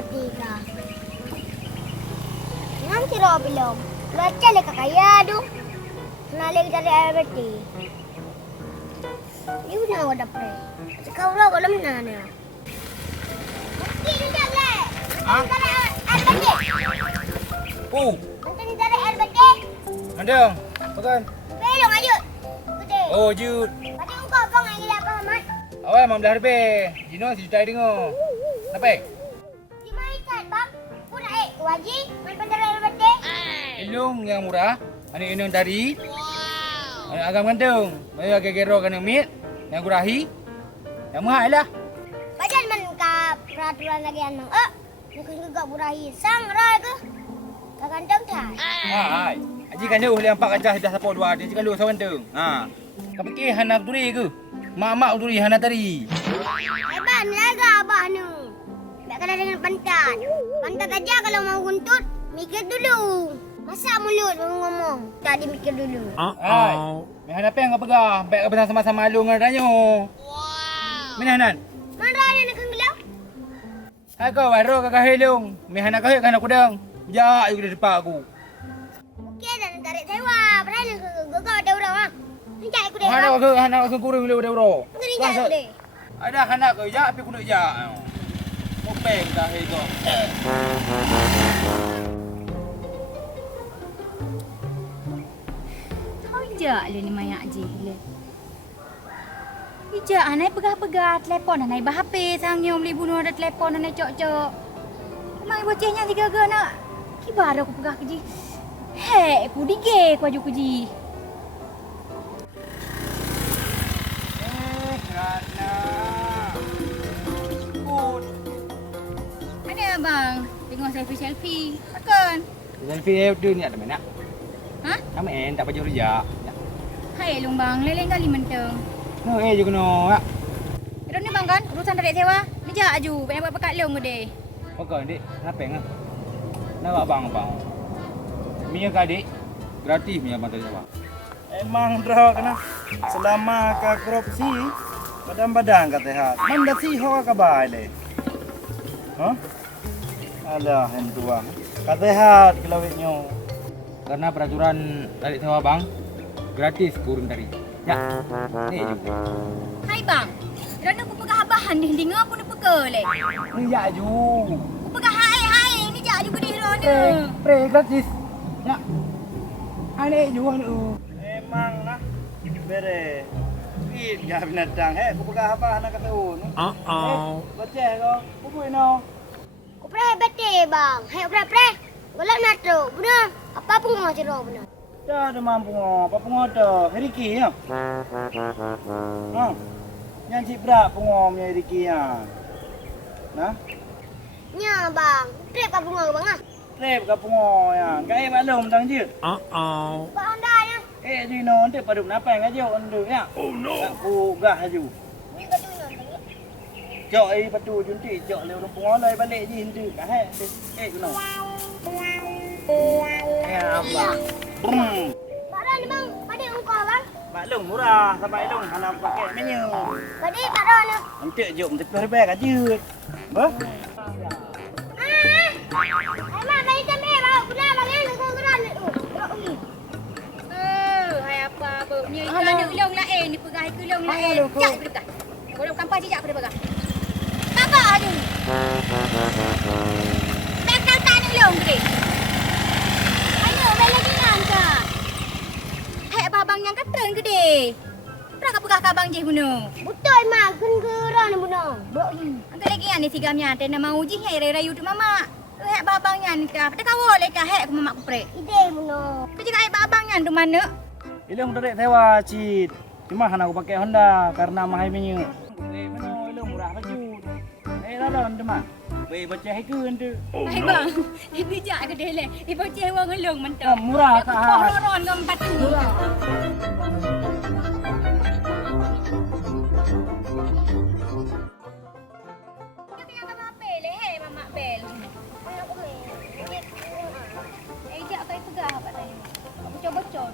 bertiga. Ngam si Robilom. Baca le kakaya do. Nalig dari air berti. Iu na wada pre. Kau ro kolam na na. Mesti ni le. Ah? Air berti. Oh, Mesti dari air berti. ada. Makan. Belong ayo. Gede. Oh, Jud. Tadi engkau bang yang gila apa amat. Awal memang dah lebih. Jino si juta dengar. Apa? Di mai kat bang. Pun waji man pandara air berti. Ilung yang murah. Ani inung dari. Wow. Ani agam gantung. Mai agak gero kan mit. Yang gurahi. Yang mahal lah. Bajan man ka peraturan lagi an mang. Mungkin juga burahi sang rai ke. Kagandang thai. Hai. Aji kan jauh yang pak kacah dah sapau dua. Dia kan lu sawan tu. Ha. Kau fikir hana turi ke? Mak turi hana tari. Hebat laga abah nu. Tak kena dengan pantat. Pantat aja kalau mau guntut, mikir dulu. Masa mulut ngomong. Tadi mikir dulu. Hai. Mai apa yang kau pegang? Baik kau bersama-sama lu dengan ranyo. Wow. Mina hanan. Mana ada nak gelam? Hai kau waro kakak helung. Mai hana kau kan aku dang. Ya, ayo di depan aku. Okey dah nak tarik sewa. Pernah nak gagau ada orang ah. Ninjak aku deh. Hana aku kurang le udah bro. Ninjak aku deh. Ada hana kau ya tapi aku nak ya. Mau peng dah itu. Kau ijak le ni mayak je le. Ijak anai pegah-pegah telefon anai bah HP sangyo beli bunuh ada telefon anai cok-cok. Mai bocahnya tiga ga nak. Kibar aku pegah keji. Hei, aku dige aku aju keji. Rana. Good. Ada abang tengok selfie. Makan. Selfie tu ni ada mana? Ha? Kami tak baju rejak. Hai long bang, leleng kali menteng. No juga no. Ron ni bang kan urusan tarik sewa. Dijak aju, banyak buat pekat long gede. Okey, dik. Kenapa ngah? Nak bang. Minyak adik gratis minyak bantai Jawa. Emang dah kena selama ka korupsi badan-badan kata hat. Manda si ho ka baile. Ha? Alah hentua. Kata hat kelawitnya. Karena peraturan tarik sewa bang gratis kurun dari. Ya. Ni juga. Hai bang. Ron aku pegah abahan ni dengar aku ni pegah le. Ni ya ju. Aku pegah hai ni jak aju gede ron ni. Pre gratis. Ya. Ane juga ni. Emang lah bere. Ih, ya binatang he, ku pegang apa nak kata un. Baca kau. Ku buat no. Ku pernah bete bang. Hai pernah. Golak nak tu. Benar. Apa pun ngau cero benar. Dah ada mampu ngau, apa ngau tu? Riki ya. Ha. Yang cik berat pengom nya Riki ya. Nah, Nya bang. Trip apa ngau bang ah? trip ka pengom ya. Kai balum tang je. Pak anda ya. Di no nanti paduk napa yang aja ondu ya. Oh no. Tak pugah aju. Ni batu ni. Jok batu junti jok le orang pengolai balik je hindu ka he. Kuno. Ya apa. Pak Ron bang. Pada engkau bang. Maklum murah sampai long hana pakai menyu. Pada Pak Ron. Nanti jom tepi beg aja. Ba? Emang bayi kami bang. Benar bang yang kau geran tu. Hai apa punya ikan long lah ni pegah ke long lah jak pegah. Kalau kampar jak pada pegah. Apa aju? Bekal tan long gede. Ayo lagi nangka. Hai babang yang kateng gede. Pernah ka pegah kabang je bunuh. Betul mak geran benar. Angkat lagi ni sigamnya tena mau uji hai rayu tu mama. Hai babangnya ni ka. Pada kawal ka hai ku mama ku prek. Ide benar. Kau juga hai babangnya tu mana? Ilung tarik sewa cit. Cuma hana aku pakai Honda karena mahal menyu. Mana ilung murah baju. Lawan teman. Wei baca hai keun tu. Hai bang, ini jak ke dele. Ibu cewa ngelong mentah. Murah ka ha. Ron ngam patu. Kita yang apa le? Hei mama bel. Jak kau pegah apa tadi? Aku coba cor.